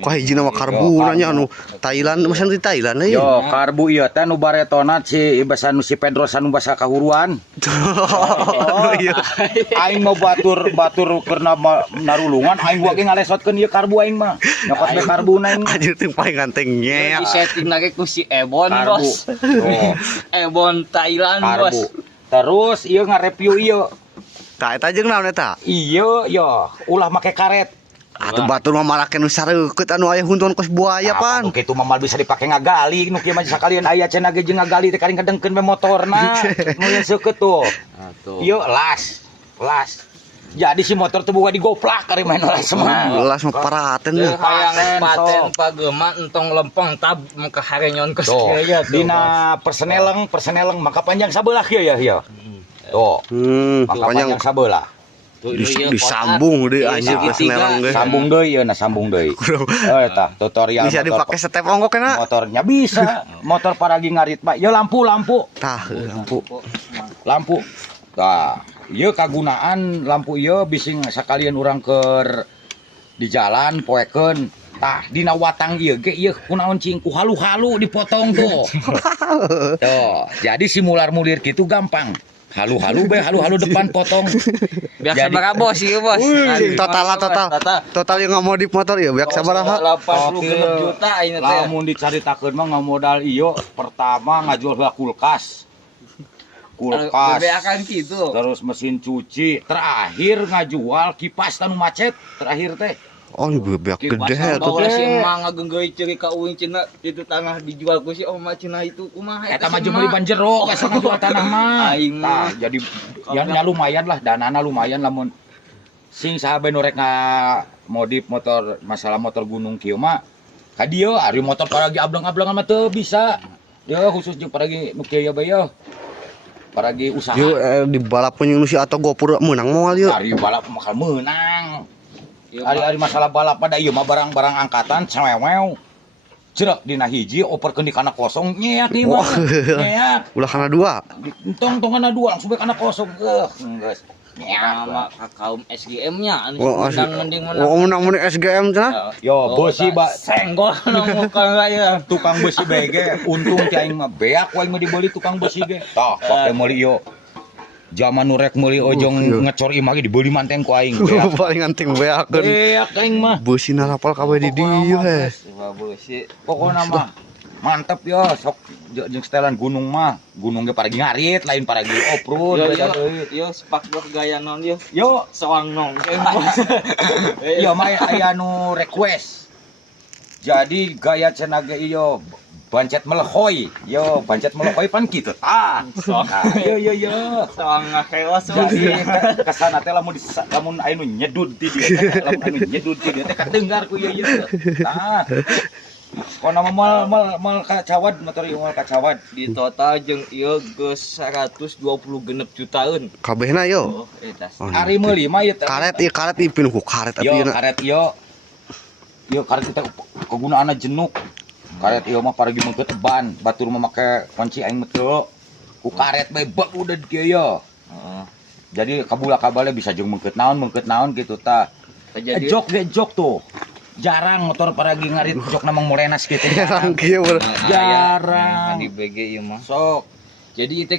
anu kahiji nama karbu nanya anu Thailand masa di Thailand Yo karbu ieu teh nu baretonat si basa nu si Pedro anu basa kahuruan. Iya. Aing mau batur karena narulungan aing gua ge ngalesotkeun ieu karbu aing mah. Nyokot be karbu aing. Anjir teh paling ganteng Di setting lagi ku si Ebon Karbu. bos. Oh, Ebon Thailand karbu. bos. Terus ieu ngareview ieu. Tah eta jeung naon eta? Ieu yo ulah make karet. Atuh batur mah malakeun nu sareukeut anu aya huntuan kos buaya pan. Nu kitu mah mal bisa dipake ngagali nu kieu mah sakalian aya cenah ge jeung ngagali teh karing kadengkeun be motorna. Nu yang seukeut tuh. Ieu las. Jadi si motor teh boga digoplak kari main las mah. Gelas mah paraten Teu nih. hayang paten pagema entong lempeng tab muka harenyon kos Tuh, kieu ya tuh. dina perseneleng maka panjang sabelah kieu ya. Tuh, maka Panjang panjang sabelah. disambung deh anjir ke senelang ge. Sambung deui ieu na sambung deui. Eta tutorial Bisa dipake step ongkok kena. motornya bisa. Motor paragi ngarit mah. Ya lampu. Tah, Lampu. Tah, ieu kagunaan lampu ieu bising sakalian urang keur di jalan poekeun. Tah dina watang ieu ge ieu kunaon cing ku halu-halu dipotong tuh. Tuh, jadi simular-mulir gitu gampang. Halu-halu depan potong. Biasa sabaraha bos ieu bos. Total yang nggak mau di motor ya biak sabaraha. 86 juta ini teh. Lamun dicaritakeun mah ngamodal ieu pertama ngajual heula kulkas. Bebeakan gitu. Terus mesin cuci, terakhir ngajual kipas anu macet terakhir teh. Oh ini biak gede tuh. Bawa si emang ngagenggeui ceuri ka uing cenah itu tanah dijual ku si oma cenah itu kumaha Eta mah meuli ban jero kasar ngajual tanah mah. Aing mah. Tah, jadi ya lumayan lah danana lumayan lamun sing sahabe nu rek ngamodif motor masalah motor gunung kieu mah ka dieu ari motor paragi ableng-ablengan mah teu bisa. Ya khusus jeung paragi nu kieu bae ya. Paragi usaha. Yo di balap nu si atau GoPro menang moal yeuh. Ari balap bakal menang. Ari masalah balap pada ieu mah barang-barang angkatan cewewew. Cerak dina hiji operkeun di kana kosong nyeak ieu mah. Nyeak. Ulah kana dua. Tong kana dua langsung be kana kosong. Geus. Nama kaum SGM-nya anu Oh, mending menang SGM cenah. Yo beusi senggol nu muka ya. tukang besi BG untung ti aing mah beak wae mah dibeli tukang besi ge. Tah pake meuli yo. Zaman nu rek meuli ojong ngecor imah ge dibeli manteng ku aing. Paling anting beakeun. Beak aing mah. Beusina rapal kabeh di dieu he. Pokona mah mantep yo sok jeung setelan gunung mah. Gunung ge paragi ngarit lain paragi off-road. Yo sepak gaya non yo. Yo Soang nong. iya mah aya nu request. Jadi gaya cenah ge ieu bancet melehoy. Yo bancet melehoy pan kitu. Yo. Soang ngakeos Jadi kesana teh lamun aya nu nyedud di dieu teh lamun anu nyedud di dieu teh kadengar ku ieu. Tah. Kona mal kacawad motor ieu mal kacawad di total jeung ieu geus 120 genep jutaan. Kabehna yo. Oh, eta. Ari meuli mah ieu teh. Karet ipin ku karet Yo apiuna. karet ieu. Yo karet teh kegunaanna jenuk. Karet ieu mah paragi mengkeut ban, batur mah make kunci aing mah teu. Ku karet bae bak udah kieu yo. Heeh. Jadi kabula-kabale bisa jeung mengkeut naon gitu tah. Jok tuh. Jarang motor paragi ngarit jok namang morenas kitu. Jarang kieu. Jarang. Di BG ieu mah. Sok. Jadi itu